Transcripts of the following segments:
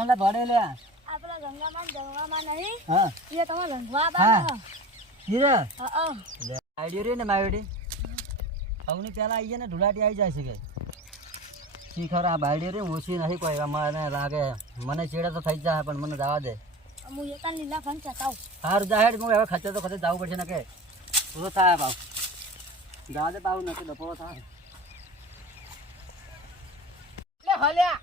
કેટલા ભાડે લ્યા આપણા ગંગામાં ને ગંગામાં નહીં. હા. એ તમે રંગવા બા હીરા. હા હા. આઈડિયો રે ને માયડી. આવની પહેલા આવી જાય ને ઢુલાટી આવી જાય છે કે. શીખર આ બાયડી રે ઓછી નહીં કોઈ મને લાગે મને ચેડા તો થઈ જાય પણ મને જવા દે. હું એકાન લીલા ફન ચતાવ હાર જાહેર હું હવે ખર્ચો તો ખર્ચે જવું પડશે ને કે. તો થાય બાવ. જવા દે ભાવ નથી ડપોરો થાય. લે હલ્યા.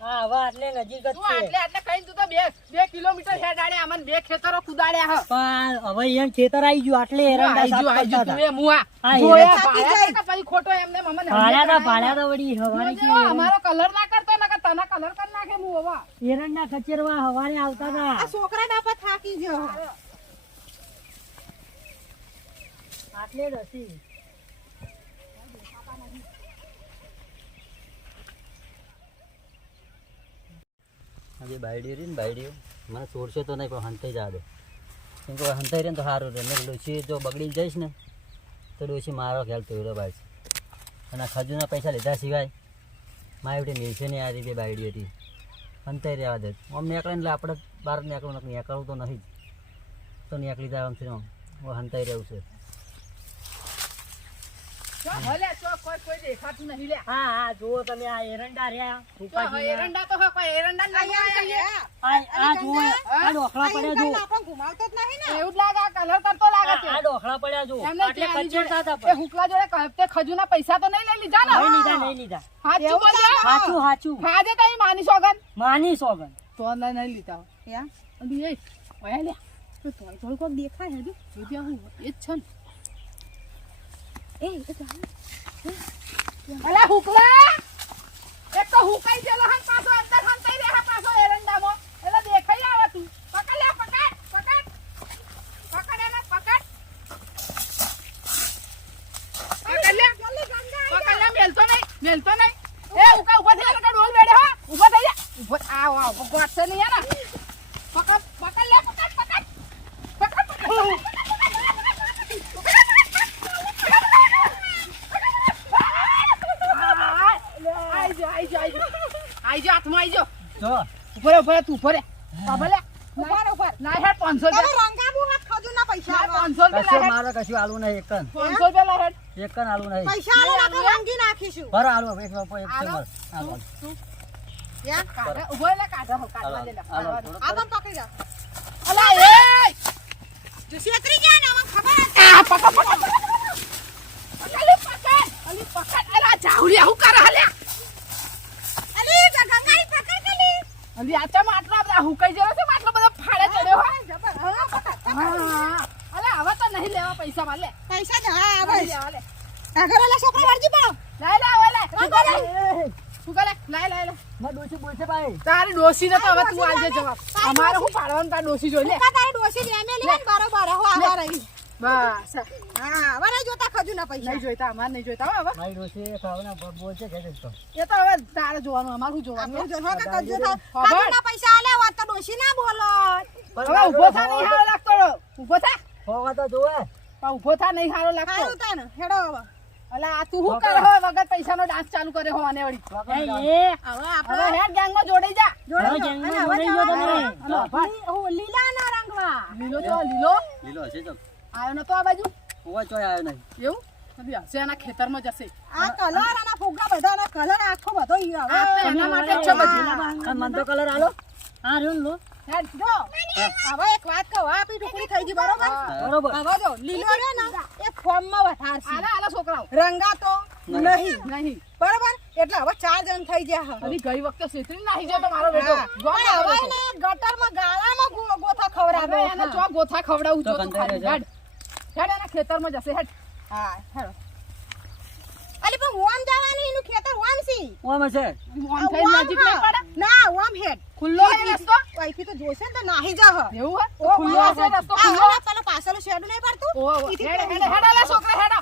હા હવે આટલે નજીક જ તું આટલે આટલે કઈ તું તો બે બે કિલોમીટર હેડાડે આમને બે ખેતરો કુદાડ્યા હ. પણ હવે એમ ખેતર આવી ગયું આટલે એરંડા આઈ સાફ જો આઈ તું એ મુઆ જોયા એરંડા ભાળ્યા પછી ખોટો એમને મમને હતા. ભાડ્યા તા હમને ભાડ્યા હવારે જોજે, અમારો કલર ના કરતો ને કે તને કલર કરી નાખે હું. હવે એરંડા કચેરવા હવારે આવતા હતા છોકરા બાપા થાકી ગયો. આટલે જ હતી આજે બાયડી રહી ને બાયડીઓ. મને છોડશે તો નહીં, પણ હંતાઈ જવા દે. કેમ કે હંતાઈ રહે ને તો સારું રહે. ડોસી જો બગડી જઈશ ને, તો ડોસી મારો ખ્યાલ તો બાય અને આ ખજૂરના પૈસા લીધા સિવાય મારી બેટી મેળશે નહીં આ રીતે બાયડી હતી હંતાઈ રહેવા દે. આમ નીકળે એટલે આપણે બહાર નીકળવું નીકળવું તો નથી તો નીકળી જાય આમથી આમ હંતાઈ રહ્યું છે. ચો હલે કોઈ કોઈ દેખાતું નહીં લે. હા હા જુઓ તમે આ એરંડા રહ્યા. ચો એરંડા તો કોઈ એરંડા નહીં આયા. આ આ જુઓ આ ડોખલા પડ્યા જુઓ. એવું જ લાગે કલર કરતો લાગે છે. આ ડોખલા પડ્યા જુઓ. એમને આટલે ત્યાં કચેરતા હતા એ પણ. હુકલા જોડે ક- તે પૈસા તો નહીં લઈ લીધા ને? નહીં લીધા નહીં લીધા. સાચું સાચું ખાજે કઈ માની સોગન માની સોગન તો નહીં લીધા. અને એ ઓયા લે. તો થોડું કોક દેખાય હજુ. હું એ જ છે ને. અલા હુકલા! એક તો હુકાઈ ગયેલો હન પાછો અંદર હંતાઈ રહે પાછો એરંડામાં એટલે દેખાઈ આવે તું પકડ લે પકડ પકડ પકડ એને પકડ પકડ લે પકડ લે મેલતો નહીં મેલતો નહીં એ ઉકા ઊભા થઈ જા ડોલ બેડે હો ઊભા થઈ જા ઊભો આવ આવ ગોઠસે નહીં હે ને પકડ પકડ લે પકડ પકડ પકડ પકડ આઈ જો આઈ જો આઈ જો આઈ જો હાથમાં જો જો ઉપર ઉપર તું ઉપર રે. બાબા ઉપર ઉપર ના 500 રૂપિયા. ના 500 રૂપિયા કશું લા હેડ. મારે કશું આલું નહીં એકન 500 રૂપિયા લા એકન આલું નહીં. પૈસા બરો આલું એક એક એક આલો. આલું. કાઢે ઊભો લે કાઢે હો કાઢવા દે લે આલો, કાઢવા દે. અલા એ! આ પકડ પકડ પકડ અલી પકડ અલી પકડ અલા જાવડિયા હું કરે હલ્યા અલી આ ચમ આટલા બધા હુકાઈ ગયો છે આટલો બધો ફાડે ચડ્યો હોય હા અલા હવે તો નહીં લેવા પૈસા માં લે નહીં લેવા લે લાય હવે તું તું ડોસી તારી ડોસી ને તો હવે તું આલજે જવાબ. અમારે હું પાડવાનું તાર ડોસી જોઈ લે. બસ. નહીં જોઈતા અમારે નહીં જોઈતા હવે. મારી ડોસી ખાવાના બોલશે કે તો. એ તો હવે તારે જોવાનું અમારું જોવાનું? હવે ઊભો થા નહીં હારો લાગતો. ઊભો થા. હોવા તો જોવે. પણ ઊભો થા નહીં હારો લાગતો. અલા આ તું શું કરે હો? વગર પૈસાનો ડાન્સ ચાલુ કરે હો આને વળી. એ હવે હેડ ગેંગમાં જોડાઈ જા. હવે ગેંગમાં જોડાઈ ગયો લીલા ના રંગવા લીલો તો લીલો. લીલો હશે તો. આયો નતો આ બાજુ? હોવા ચોય આયો નહીં. એવું? નથી હશે એના ખેતરમાં જશે. આ તો એના માટે જ છે બધું. આ મન તો કલર આલો. આ રહ્યો ને લો હેડ જો બરોબર આલા આલા છોકરાઓ. રંગાતો નહીં. નહીં. બરોબર? એટલે હવે ચાર જણ થઈ ગયા હવે. ગઈ વખતે શેતરી નાહી જતો મારો બેટો. હવે ગાળામાં ગોથા ખવડાવે એને ચો ગોથા ખવડાવું છું જો તું ખાલી. હેડ. હેડ એના ખેતરમાં જશે. હેડ. હા હેડો. ઓમ જવાનું એનું ખેતર ઓમ સી ઓમ છે આમ થઈ નજીક ના પડે? ના ઓમ હેડ ખુલ્લો હે રસ્તો? અહીંથી તો જોશે ને તો નાહી જા હ. એવું હે? ખુલ્લો છે રસ્તો ખુલ્લો? પેલો પાછળ શેડ નહીં પડતું? ઓ હેડ હેડ હેડ આલા છોકરા હેડ.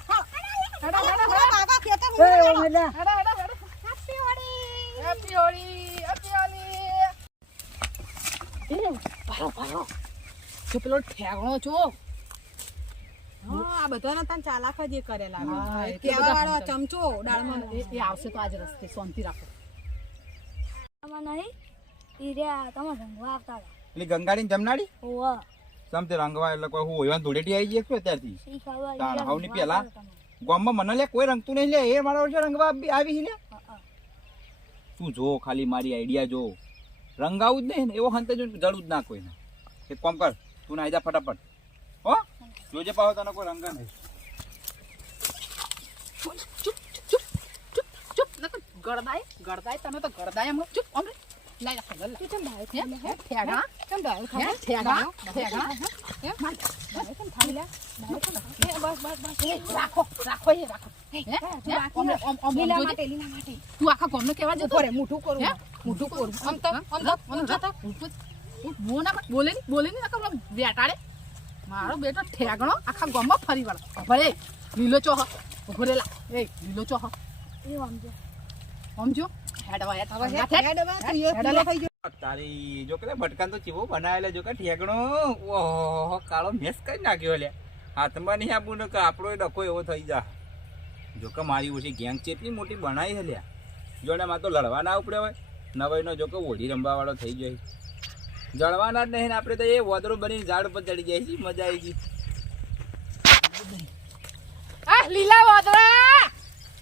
હેડ હેડ હેડ. કાકા ખેતર ઓમ હેડો. હેડ હેડ. Happy Holi. Happy Holi happy Holi એ પારો પારો જો પેલો ઠેગણો છો. હા, આ બધાના તને ચાલાક જ એ કરેલા. હા, કેવા બધા વાળો. ચમચો દાળમાં એ એ આવશે તો આજ રસ્તે શાંતિ રાખો. આમાં નહીં ઈ રહ્યા રંગવા આવતા એટલે ગંગાડી જમનાડી? ઓવા સમ રંગવા એટલે કોઈ હું એવા ધૂળેટી આવી ગઈ છે અત્યારથી. ઈ ખબર ઈ તાણ રહ્યા હાવની પેલા? ગામમાં મને લે કોઈ રંગતું નહીં લે એ મારા વર્ષે રંગવા આવી- આવી લે. તું જો ખાલી મારી આઈડિયા જો. રંગાવું જ નહીં એવો હંતે જો જડું જ ના કોઈને. એક કામ કર તું નાઈ જા ફટાફટ. હો? જોજે પાહો તને કોઈ રંગ નહીં. ચૂપ ચૂપ ચૂપ ચૂપ ચૂપ. નકર ગળદાય ગળદાય. તમે તો ગળદાય હમણાં ચૂપ અમને લઈ રાખ ગળ તું કેમ ભાઈ ખાને હે? ઠેગા? કેમ ભાઈ ખાને ઠેગા? ઠેગા? હે? માર. ડાયો કેમ થાલી લે? કેમ બસ બસ બસ. રાખો રાખો એ રાખો. હે? હે? ઓમને ઓમ ઓમ લીલા માટે લીલા માટે. તું આખા ગોમને કેવા જતો રે મુઠું કરું હે? કરું આમ તો આમ તો આમ જતો બોલે ની બોલે ની નકર બેટાડે મારો બેટો ઠેગણો આખા ગામમાં ફરી વળ. ભલે લીલો ચોહ ભરેલા એ લીલો ચોહ. સમજો. સમજો. તારી જો કે ભટકાન તો ચીવો બનાવેલા જો કે ઠેકણો ઓહો કાળો મેસ કરી નાખ્યો લે? હાથમાં નહીં આપું ને કે આપણો ડખો એવો થઈ જા. જો કે મારી ઓછી ગેંગ ચેટલી મોટી બનાવી હે લ્યા જો માં તો લડવા ના ઉપડે હોય. નવાઈનો જો કે ઓઢી રમવા વાળો થઈ જાય જળવાના જ નહીં ને આપણે તો એ વદરો બનીને ઝાડ ઉપર ચડી જાય છીએ મજા આવી ગઈ. આ લીલા વાદળા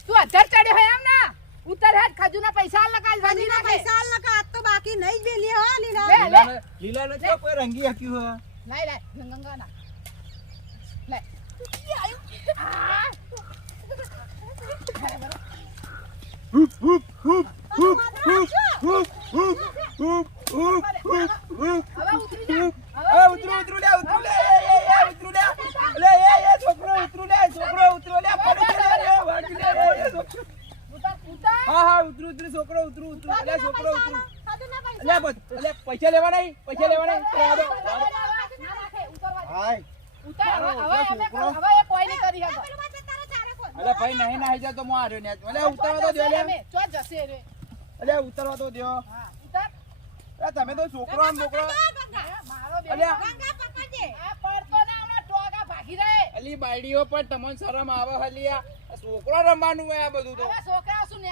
તું અધર ચડ્યો હે એમ ના? ઉતર હે ખજુના પૈસા લગાલ ખજુના પૈસા આલ નકા આજ તો બાકી નહીં જ વેલી હો લીલા. લીલા લીલા લીલાને તો કોઈ રંગી હાક્યું હોય? લાઈ લાઈ ગંગા ના લાઈ આ. હવે ઉતરી જા એ ઉતરું ઉતરું પૈસા લેવા નહીં પૈસા લેવા નહીં અલે ભાઈ નહીં નાહી જાય તો હું આ રહ્યો ને અલે ઉતરવા તો દો અલે ઉતરવા તો દો હા તમે તો છોકરો આમ છોકરો. અલી બાયડીઓ પણ તમને શરમ આવે હલિયા આ છોકરો રમવાનું હોય આ બધું તો. છોકરા શું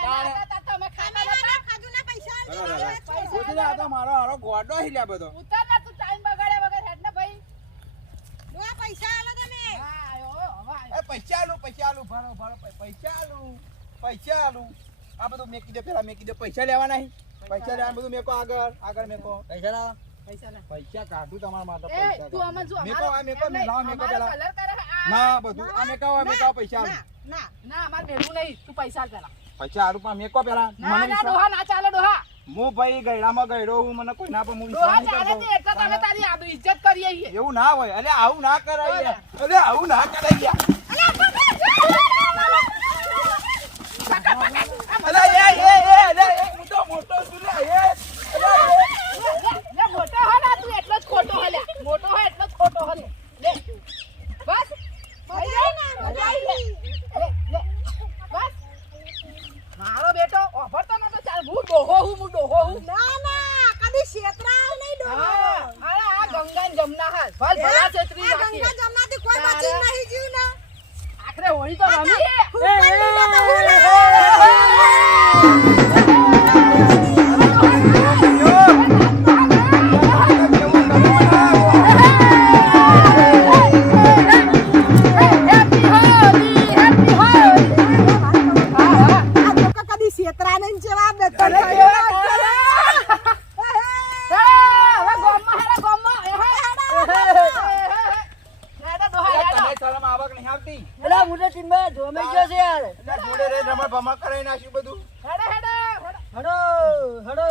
તમે ખાધુના પૈસા તો મારો હારો ગોડો હિલ્યા બધો. ઉતર ના તું ટાઈમ બગાડ્યા વગર હેડ ને ભાઈ. ડોહા પૈસા આલો તમે. હા આયો હવે આયો. એ પૈસા આલું પૈસા આલું ભરો ભરો પૈસા આલું પૈસા આલું. આ બધું મેકી દે પેલા મેકી દે પૈસા લેવા નહીં પૈસા લેવા બધું મેકો આગળ આગળ મેકો. પૈસા લાવ. પૈસા કાઢું તમારા માટે પૈસા તું આમાં જો કાઢું. મેકો આ મેકો એમ નહીં, મેકો પેલા. કલર કરે છે, આ. ના બધું આ મેકાવો આ મેકાવો પૈસા ના ના ના અમાર મેળવું નહીં તું પૈસા પેલા. પૈસા આલું પણ મેકો પેલા. ના ના ડોહા ના ચાલે ડોહા. હું ભાઈ ગયડામાં ગયડો હું મને કોઈ ના પણ હું ડોહા ચાલે તે એટલે તમે તારી આબરૂ ઇજ્જત કરીએ છીએ. એવું ના હોય. અલે આવું ના કરાય. અરે અલે આવું ના કરાય યાર. અલે એ એ એ અલે એ હું તો મોટો છું લે એ અલે એ લે મોટો હો ને તું એટલો જ ખોટો હો લે મોટો હો એટલો જ ખોટો હો લે લે બસ થઈ જાય ને મજા આવી લે લે લે બસ મારો બેટો ઓફરતો નતો ચાલ હું ડોહો હું હું ડોહો હું ના ના કદી શેતરાવ નહીં ડોહા હા અરે આ ગંગા ને જમના હાલ ભલ ભલા છેતરી. ગંગા જમનાથી કોઈ બચી નહીં જીવ ને આખરે હોળી તો રમી આવક નહીં આવતી. એટલે હું ટીમમાં જોમે ગયો છે યાર. એટલે જોડે રે રમણ ભમણ કરાઈ નાખ્યું બધું. હેડા હેડા હેડા. હડો હડો.